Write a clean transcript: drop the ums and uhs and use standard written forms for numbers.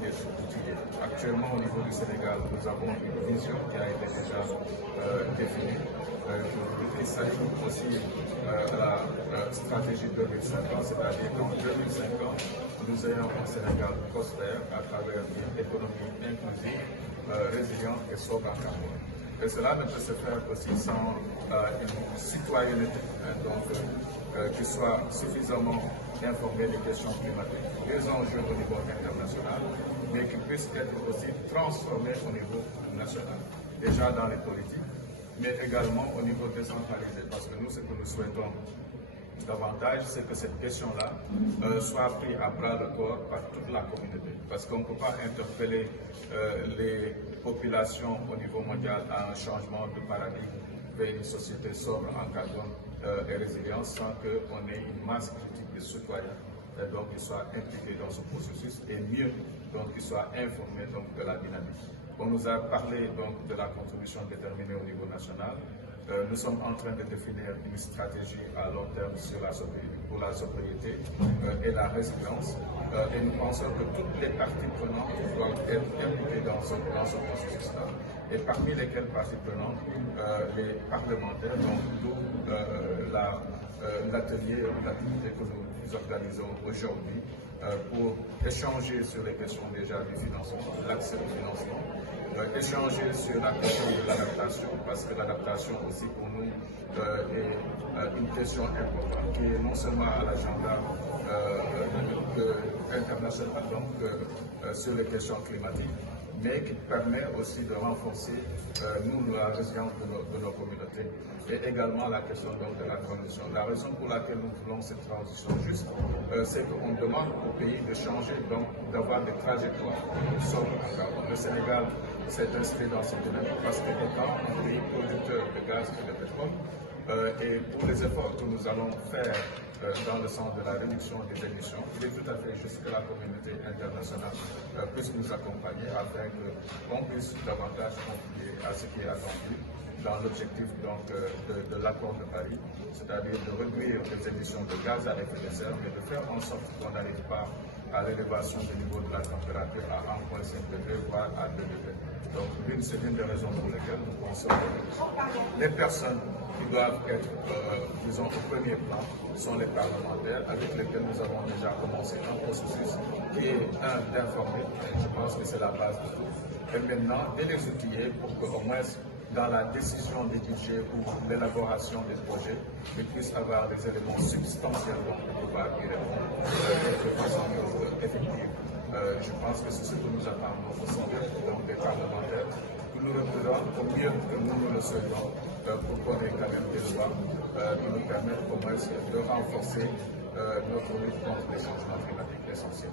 d'être outillés. Actuellement, au niveau du Sénégal, nous avons une vision qui a été déjà définie. Il s'ajoute aussi à la stratégie 2050, c'est-à-dire qu'en 2050, nous ayons un Sénégal prospère à travers une économie inclusive, résiliente et sobre en carbone. Et cela ne peut se faire aussi sans une citoyenneté qui soit suffisamment informée des questions climatiques, des enjeux au niveau international, mais qui puisse être aussi transformée au niveau national, déjà dans les politiques, mais également au niveau décentralisé, parce que nous, ce que nous souhaitons davantage, c'est que cette question-là soit prise à bras le corps par toute la communauté. Parce qu'on ne peut pas interpeller les populations au niveau mondial à un changement de paradigme vers une société sobre en carbone et résilience sans qu'on ait une masse critique de citoyens qui soient impliqués dans ce processus et mieux qu'ils soient informés de la dynamique. On nous a parlé de la contribution déterminée au niveau national. Nous sommes en train de définir une stratégie à long terme pour la sobriété et la résilience. Et nous pensons que toutes les parties prenantes doivent être impliquées dans ce processus-là. Et parmi lesquelles parties prenantes, les parlementaires, d'où l'atelier ou l'activité que nous organisons aujourd'hui pour échanger sur les questions déjà du financement, l'accès au financement, échanger sur la question de l'adaptation, parce que l'adaptation aussi pour nous est une question importante qui est non seulement à l'agenda international, sur les questions climatiques, mais qui permet aussi de renforcer la résilience de nos communautés et également la question de la transition. La raison pour laquelle nous voulons cette transition juste, c'est qu'on demande au pays de changer, d'avoir des trajectoires sobres en carbone. Le Sénégal s'est inscrit dans cette dynamique parce que étant un pays producteur de gaz et de pétrole, et pour les efforts que nous allons faire dans le sens de la réduction des émissions, il est tout à fait juste que la communauté internationale puisse nous accompagner afin qu'on puisse davantage contribuer à ce qui est attendu dans l'objectif de l'accord de Paris, c'est-à-dire de réduire les émissions de gaz à effet de serre, mais de faire en sorte qu'on n'arrive pas à l'élévation du niveau de la température à 1,5 degré, voire à 2 degrés. Donc, c'est l'une des raisons pour lesquelles nous pensons que les personnes qui doivent être, disons, au premier plan sont les parlementaires avec lesquels nous avons déjà commencé un processus qui est d'informer, je pense que c'est la base de tout, et maintenant de les outiller pour qu'au moins dans la décision des budgets ou l'élaboration des projets, ils puissent avoir des éléments substantiels pour pouvoir y répondre de façon effective. Je pense que c'est ce que nous attendons au sein des parlementaires, que nous reprenons au mieux que nous le souhaitons pour qu'on ait quand même des lois qui nous permettent au moins de renforcer notre lutte contre les changements climatiques essentiels.